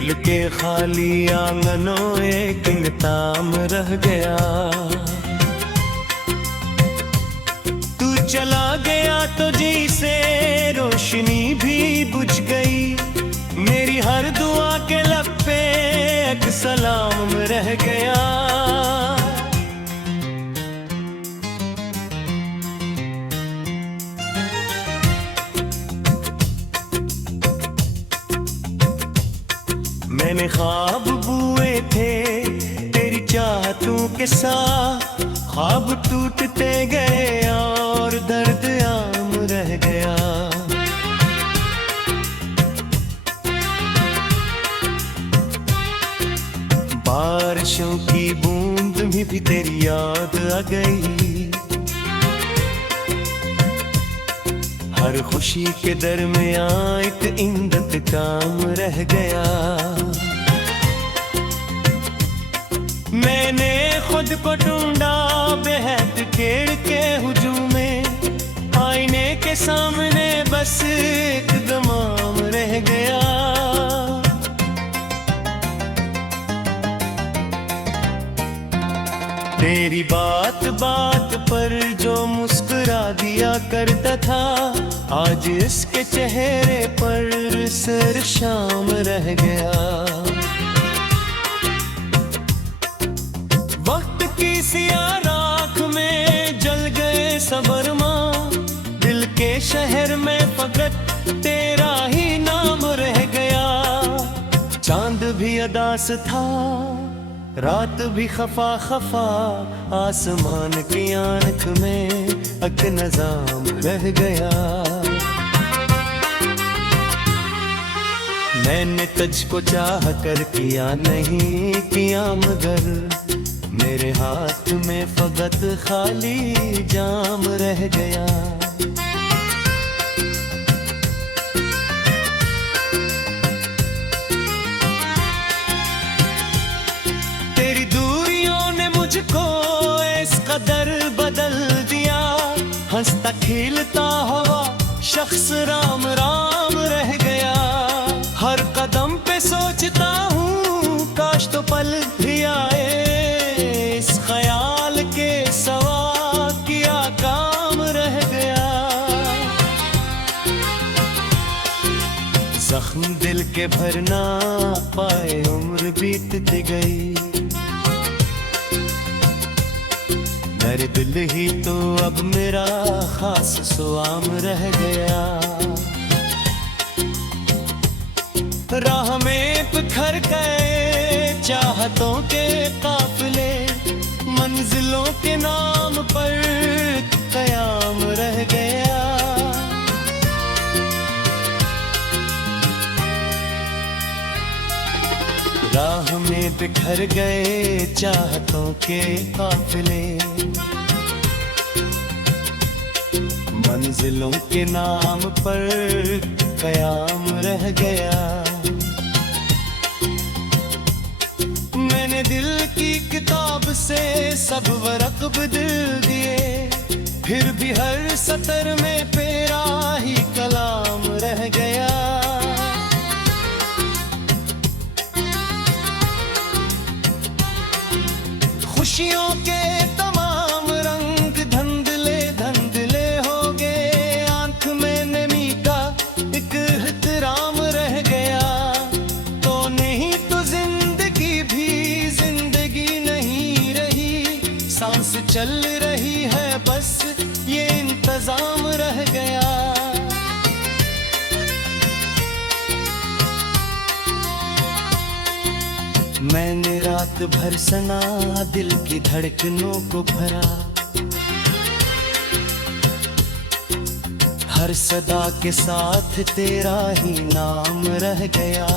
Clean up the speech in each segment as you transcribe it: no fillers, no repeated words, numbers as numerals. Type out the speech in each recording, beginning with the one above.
दिल के खाली आंगनों एक इंगताम रह गया। तू चला गया तो जी से रोशनी भी बुझ गई। मेरी हर दुआ के लब पे एक सलाम रह गया। मैंने ख्वाब बुए थे तेरी चाहतों के साथ, ख्वाब टूटते गए और दर्द आम रह गया। बारिशों की बूंद में भी तेरी याद आ गई। हर खुशी के दरमियां एक इंतकाम रह गया। मैंने खुद को ढूंढा बेहद खेड़ के हुजूम में, आईने के सामने बस एक गमाम रह गया। तेरी बात बात पर जो मुस्कुरा दिया करता था, आज इसके चेहरे पर सर शाम रह गया। वक्त की सिया राख में जल गए सबरमा, दिल के शहर में फकत तेरा ही नाम रह गया। चांद भी अदास था, रात भी खफा खफा, आसमान की आंख में एक नजाम रह गया। मैंने तुझको चाह कर किया नहीं किया, मगर मेरे हाथ में फकत खाली जाम रह गया। तेरी दूरियों ने मुझको इस कदर बदल दिया, हंसता खिलता हुआ शख्स राम राम रह गया। हर कदम पे सोचता हूँ काश तो पल भी आए, इस ख्याल के सवा किया काम रह गया। जख्म दिल के भरना पाए उम्र बीतती गई, मेरे दिल ही तो अब मेरा खास सुआम रह गया। राह में बिखर गए चाहतों के काफिले, मंजिलों के नाम पर कयाम रह गया। राह में बिखर गए चाहतों के काफिले, मंजिलों के नाम पर कयाम रह गया। मैंने दिल की किताब से सब वरक़ बदल दिए, फिर भी हर सतर में तेरा ही कलाम रह गया। खुशियों के तमाम रंग धंधले धंधले हो गए, आंख में नमी का एक एहतराम रह गया। तो नहीं तो जिंदगी भी जिंदगी नहीं रही, सांस चल रही है बस ये इंतजाम रह गया। मैंने रात भर सना दिल की धड़कनों को भरा, हर सदा के साथ तेरा ही नाम रह गया।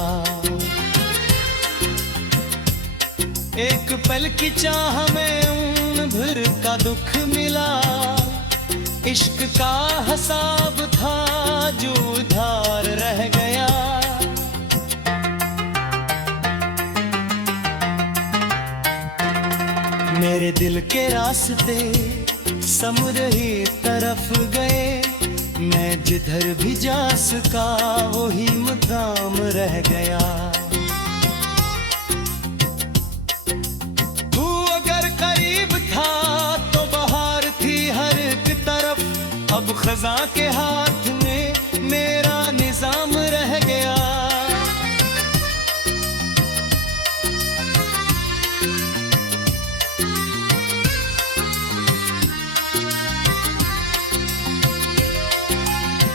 एक पल की चाह में ऊन भर का दुख मिला, इश्क का हिसाब था जो उधार रह गया। मेरे दिल के रास्ते समुद्री तरफ गए, मैं जिधर भी जा सका वही मुकाम रह गया। फिजा के हाथ में मेरा निजाम रह गया।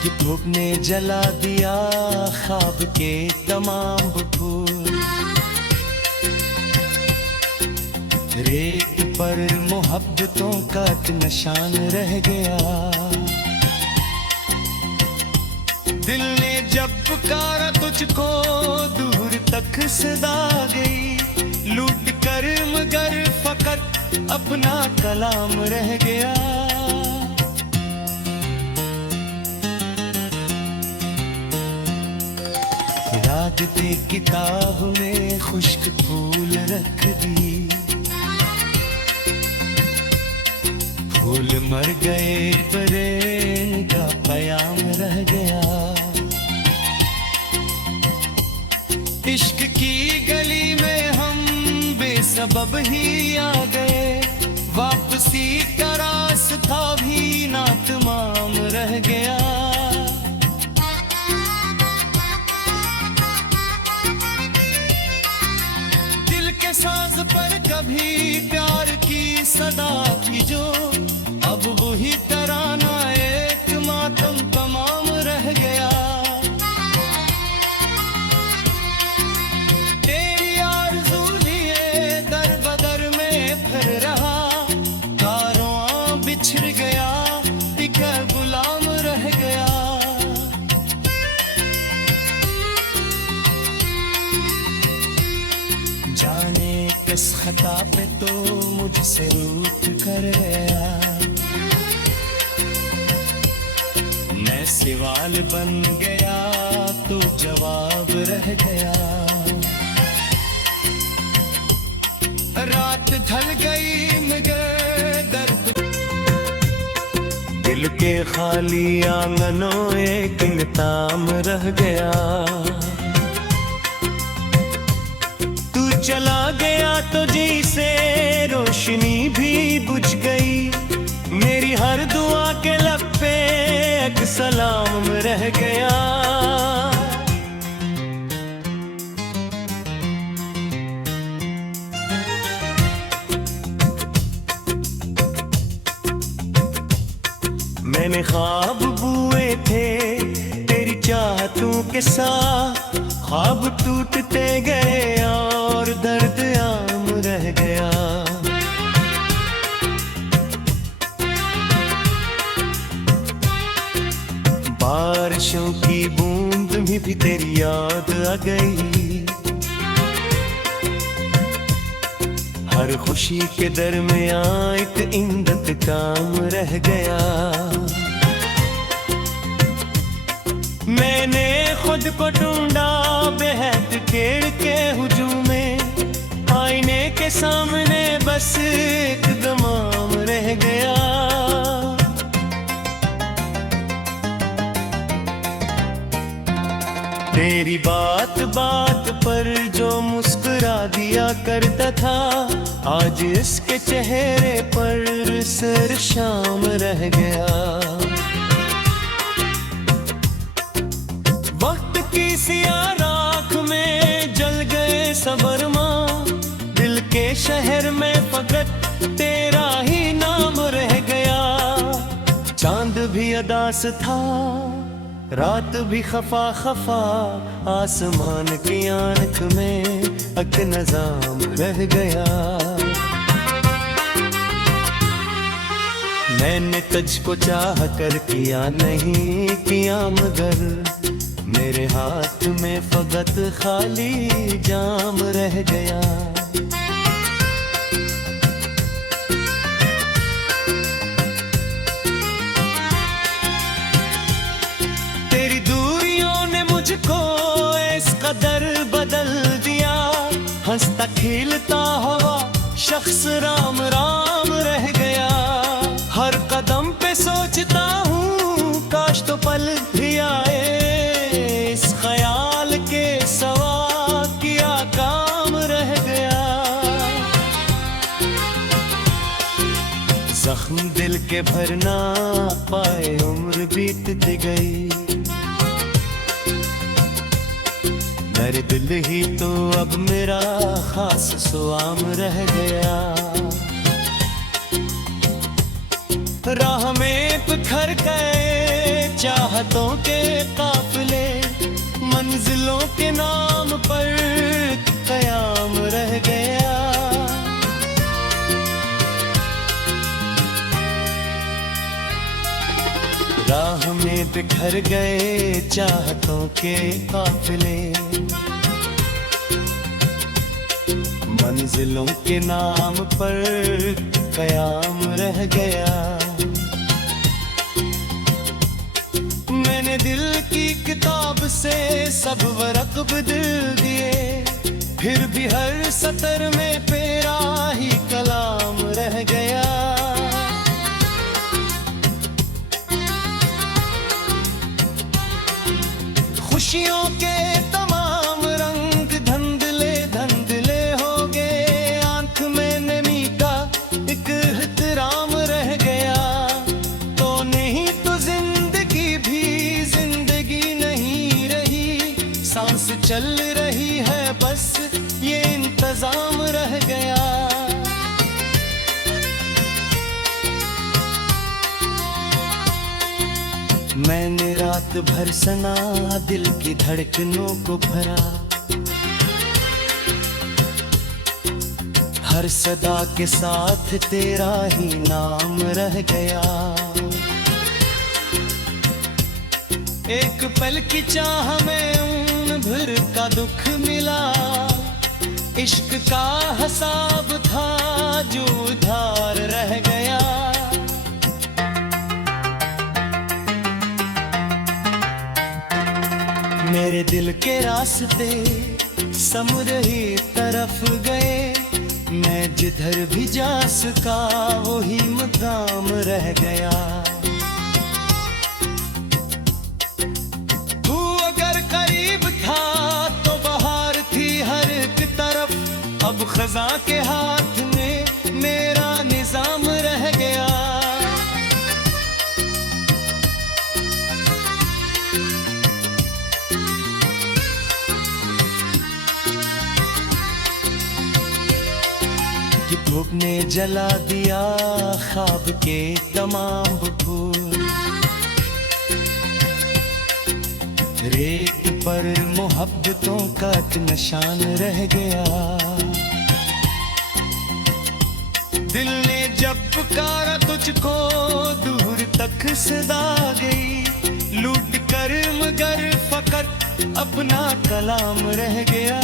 कि धूप ने जला दिया ख्वाब के तमाम फूल, रेत पर मोहब्बतों का एक निशान रह गया। दिल ने जब पुकारा तुझको दूर तक सदा गई, लूट कर मगर फकत अपना कलाम रह गया। रात दे किताब में खुश्क फूल रख दी, फूल मर गए पर इनका प्याम रह गया। इश्क की गली में हम बेसबब ही आ गए, वापसी का रास्ता भी नातमाम रह गया। दिल के साज पर कभी प्यार की सदा थी जो, अब वही तराना एक मातम तमाम रह गया। तेरी आरज़ू लिए दर बदर में फिर रहा, कारवां बिछड़ गया, एक गुलाम रह गया। जाने किस खता पे तो मुझसे रूठ कर गया, मैं सवाल बन गया तो जवाब रह गया। रात ढल गई मगर दर्द, दिल के खाली आंगनों एक निताम रह गया। तू चला गया तो जैसे रोशनी भी बुझ गई, मेरी हर दुआ के लब पे एक सलाम रह गया। मैंने ख्वाब बुए थे तेरी चाहतों के साथ, ख्वाब टूटते गए और दर्द आम रह गया। बारिशों की बूंद में भी तेरी याद आ गई, हर खुशी के दरमियां एक इंतकाम रह गया। मैंने खुद को ढूंढा बेहद टेढ़ के हुजूम में, आईने के सामने बस एक गमाम रह गया। तेरी बात बात पर जो मुस्कुरा दिया करता था, आज इसके चेहरे पर सरशाम रह गया। वक्त की सियाह राख में जल गए सबरमा, दिल के शहर में फकत तेरा ही नाम रह गया। चांद भी अदास था, रात भी खफा खफा, आसमान की आंख में एक नजाम रह गया। मैंने तुझको चाह कर किया नहीं किया, मगर मेरे हाथ में फकत खाली जाम रह गया। तेरी दूरियों ने मुझको इस कदर बदल दिया, हंसता खिलता हुआ शख्स राम राम रह गया। हर कदम पे सोचता हूँ काश तो पल भी आए, इस ख्याल के सवा किया काम रह गया। जख्म दिल के भर ना पाए उम्र बीतती गई। मेरे दिल ही तो अब मेरा खास सुआम रह गया। राह में बिखर गए चाहतों के काफिले, मंजिलों के नाम पर कयाम रह गया। राह में बिखर गए चाहतों के काफिले, मंजिलों के नाम पर कयाम रह गया। मैंने दिल की किताब से सब वरक़ बदल दिए, फिर भी हर सतर में तेरा ही कलाम रह गया। खुशियों के तमाम रंग धुंधले धुंधले हो गए, आंख में नमी का एक एहतराम रह गया। तो नहीं तो जिंदगी भी जिंदगी नहीं रही, सांस चल रही है बस ये इंतजाम रह गया। मैंने रात भर सना दिल की धड़कनों को भरा, हर सदा के साथ तेरा ही नाम रह गया। एक पल की चाह में ऊन भर का दुख मिला, इश्क का हिसाब था जो उधार रह गया। मेरे दिल के रास्ते समुद्र ही तरफ गए, मैं जिधर भी जा सका वही मुकाम रह गया। तू अगर करीब था तो बहार थी हर एक तरफ, अब खज़ां के हाथ में मेरा निजाम रह गया। कि धूप ने जला दिया ख्वाब के तमाम फूल, रेत पर मोहब्बतों का निशान रह गया। दिल ने जब पुकारा तुझको दूर तक सदा गई, लूट कर मगर फकत अपना कलाम रह गया।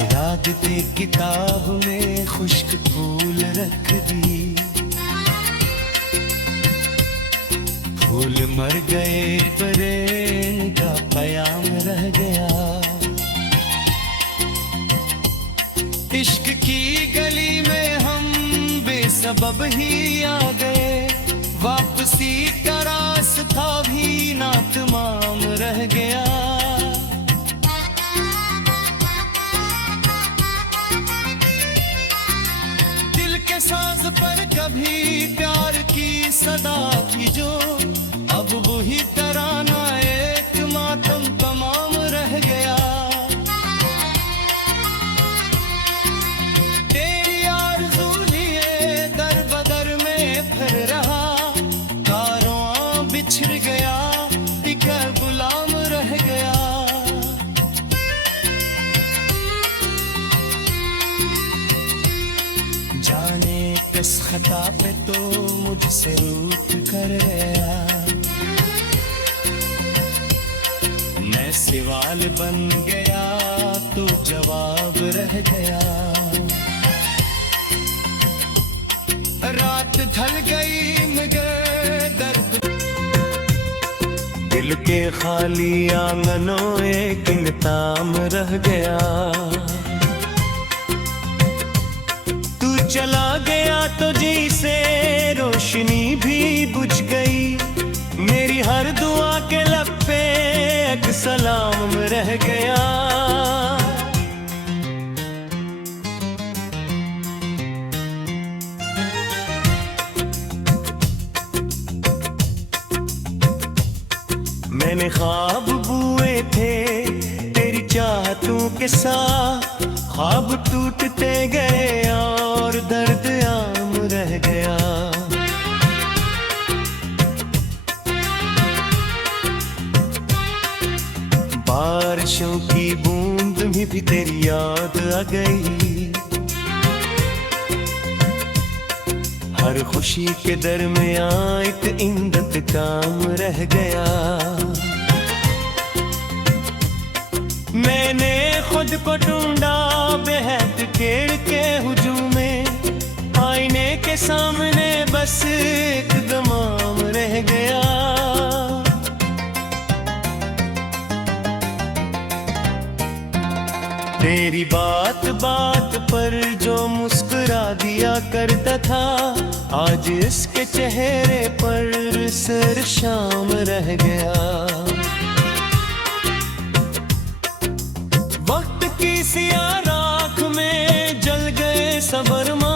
याद दे किताब में खुश्क फूल रख दी, फूल मर गए पर इनका पयाम रह गया। इश्क की गली में हम बेसबब ही आ गए, वापसी का रास्ता भी ना तमाम रह गया। साज पर कभी प्यार की सदा थी जो, अब वही तराना एक मातम तमाम रह गया। तेरी आरज़ू लिए दर बदर में फिर रहा, कारवां बिछड़ गया एक गुलाम रह गया। जाने किस खता पे तो मुझसे रूठ कर गया, मैं सवाल बन गया तो जवाब रह गया। रात ढल गई मगर दर्द, दिल के खाली आंगनों एक इंतजाम रह गया। चला गया तो जैसे रोशनी भी बुझ गई, मेरी हर दुआ के लब पे एक सलाम रह गया। मैंने ख्वाब बुए थे तेरी चाहतों के साथ, ख्वाब टूटते गए और दर्द आम रह गया। बारिशों की बूंद में भी तेरी याद आ गई, हर खुशी के दरमियां एक इंदत काम रह गया। मैंने खुद को ढूंढा बेहद केड़ के हुजूम में, आईने के सामने बस एक गमाम रह गया। तेरी बात बात पर जो मुस्कुरा दिया करता था, आज इसके चेहरे पर सर शाम रह गया। वक्त की सियाह राख में जल गए सबरमा,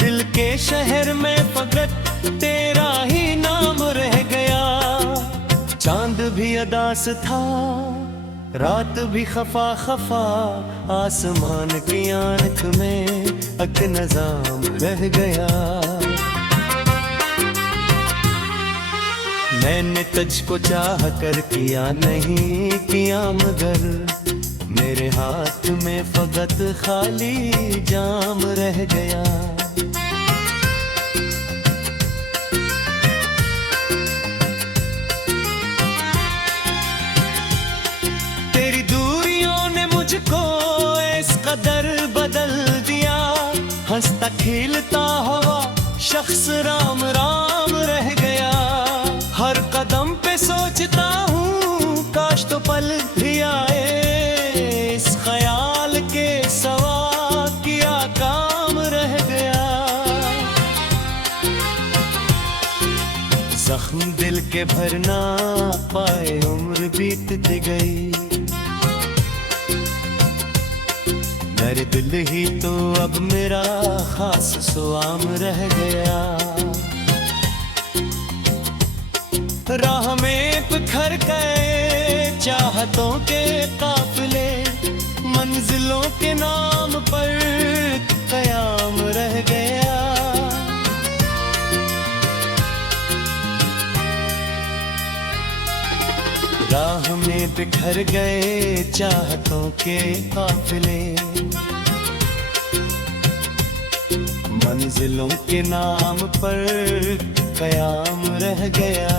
दिल के शहर में फकत तेरा ही नाम रह गया। चांद भी अदास था, रात भी खफा खफा, आसमान की आंख में अक नजाम रह गया। मैंने तुझको चाह कर किया नहीं किया, मगर मेरे हाथ में फकत खाली जाम रह गया। मुझको इस कदर बदल दिया, हंसता खिलता हुआ शख्स राम राम रह गया। हर कदम पे सोचता हूँ काश तो पल भी आए, इस ख्याल के सवा किया काम रह गया। जख्म दिल के भरना पाए उम्र बीतती गई, मेरे दिल ही तो अब मेरा खास सुआम रह गया। राह में बिखर गए चाहतों के काफिले, मंजिलों के नाम पर कयाम रह गया। राह में बिखर गए चाहतों के काफिले, मंजिलों के नाम पर कयाम रह गया।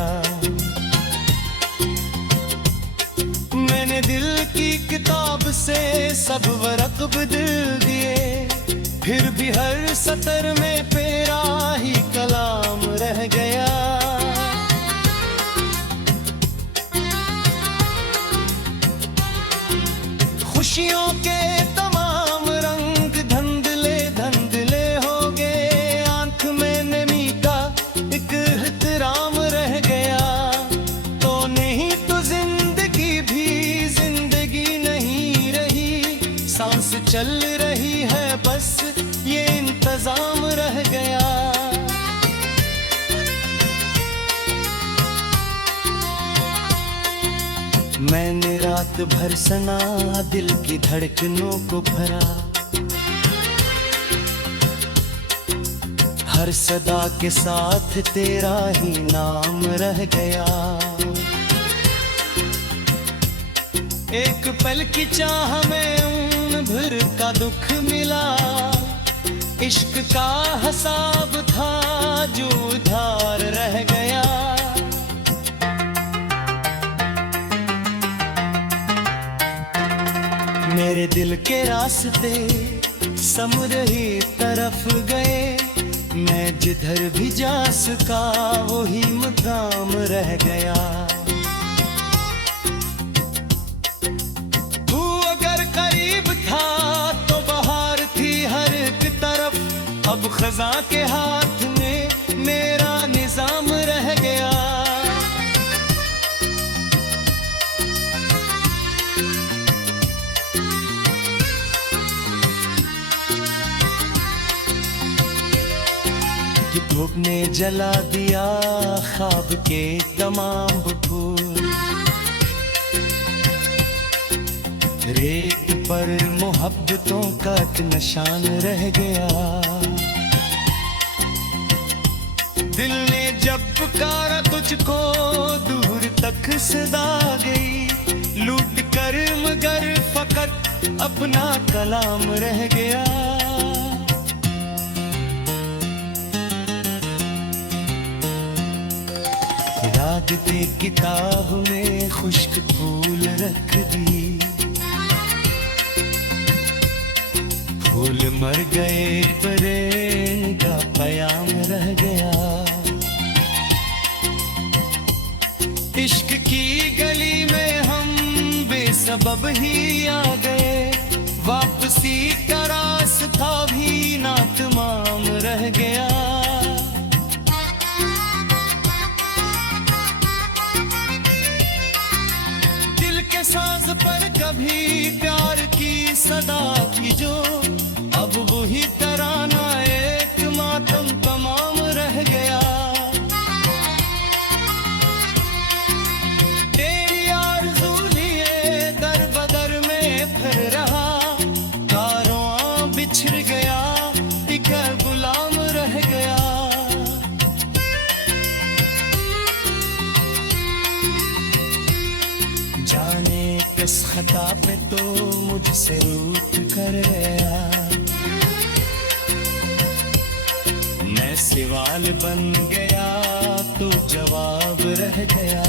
मैंने दिल की किताब से सब वरक़ बदल दिए, फिर भी हर सतर में तेरा ही कलाम रह गया। खुशियों के तमाम रंग धंधले धंधले हो गए, आंख में नमी का एक एहतराम रह गया। तो नहीं तो जिंदगी भी जिंदगी नहीं रही, सांस चल रही है बस ये इंतजाम रह गया। मैंने रात भर सना दिल की धड़कनों को भरा, हर सदा के साथ तेरा ही नाम रह गया। एक पल की चाह में उन भर का दुख मिला, इश्क का हिसाब था जो उधार रह गया। मेरे दिल के रास्ते समुद्री तरफ गए, मैं जिधर भी जा सका वही मुकाम रह गया। तू अगर करीब था तो बहार थी हर एक तरफ, अब खजा के हाथ में मेरा निजाम रह गया। धूप ने जला दिया ख्वाब के तमाम फूल, पर मोहब्बतों का एक निशान रह गया। दिल ने जब पुकारा तुझको दूर तक सदा गई, लूट कर मगर फकत अपना कलाम रह गया। रागते किताब में खुश्क फूल रख दी, फूल मर गए पर इनका पयाम रह गया। इश्क की गली में हम बेसबब ही आ गए, वापसी का रास्ता भी नातमाम रह गया। दिल के साज पर कभी प्यार की सदा की जो, अब वही तराना एक मातम तमाम रह गया। तेरी आरज़ू लिए दर बदर में फिर रहा, कारवां बिछड़ गया, एक गुलाम रह गया। जाने किस खता पे तो मुझसे रूठ कर गया, मैं सवाल बन गया तो जवाब रह गया।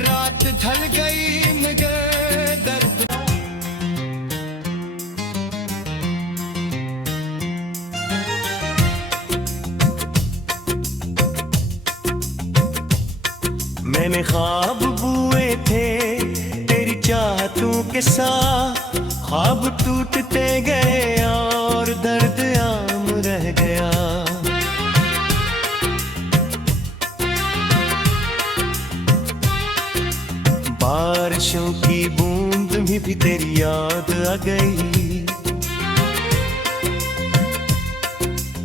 रात ढल गई मगर दर्द, मैंने ख्वाब बुए थे तेरी चाहतों के साथ, ख्वाब टूटते गए और दर्द आम रह गया। बारिशों की बूंद में भी तेरी याद आ गई,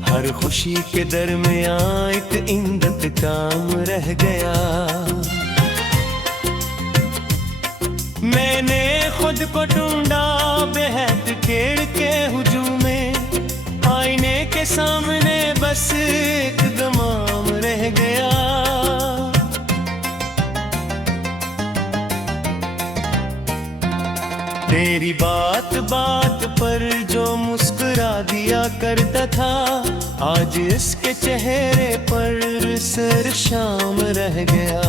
हर खुशी के दरमियां एक इंतकाम रह गया। मैंने खुद को ढूंढा बेहद केड़ के हुजूम में, आईने के सामने बस एक गमाम रह गया। तेरी बात बात पर जो मुस्कुरा दिया करता था, आज इसके चेहरे पर सर शाम रह गया।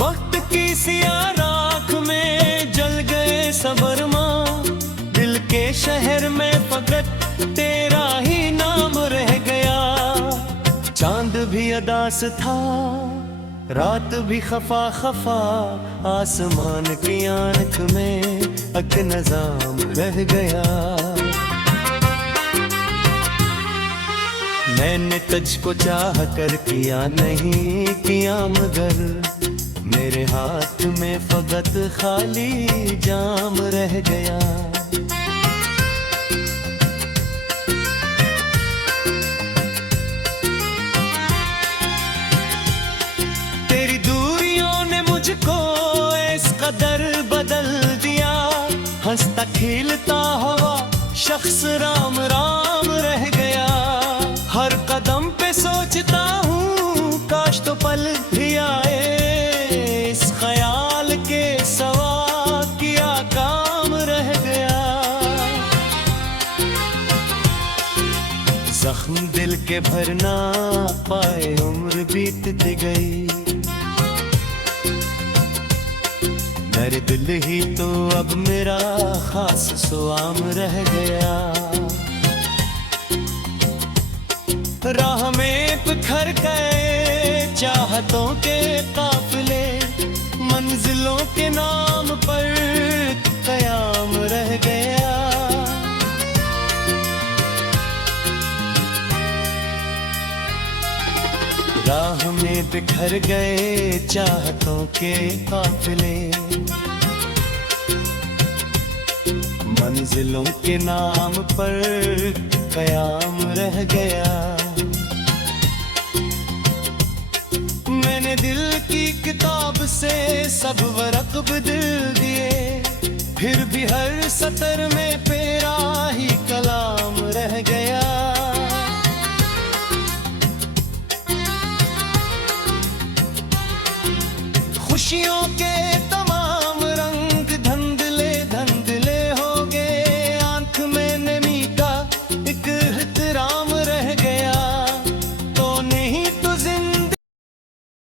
वक्त की सियाह राख में जल गए सबरमा, दिल के शहर में फकत तेरा ही नाम रह गया। चांद भी अदास था, रात भी खफा खफा, आसमान की आंख में एक नजाम रह गया। मैंने तुझको चाह कर किया नहीं किया, मगर मेरे हाथ में फकत खाली जाम रह गया। तेरी दूरियों ने मुझको इस कदर बदल दिया, हंसता खिलता हुआ शख्स राम राम रह गया। हर कदम पे सोचता हूँ काश तो पल भी आए, इस ख्याल के सवा किया काम रह गया। जख्म दिल के भरना पाए उम्र बीतती गई, मेरे दिल ही तो अब मेरा खास सुआम रह गया। राह में बिखर गए चाहतों के काफिले, मंजिलों के नाम पर कयाम रह गया। राह में बिखर गए चाहतों के काफिले, मंजिलों के नाम पर कयाम रह गया। मैंने दिल की किताब से सब वरक़ बदल दिए, फिर भी हर सतर में तेरा ही कलाम रह गया। खुशियों के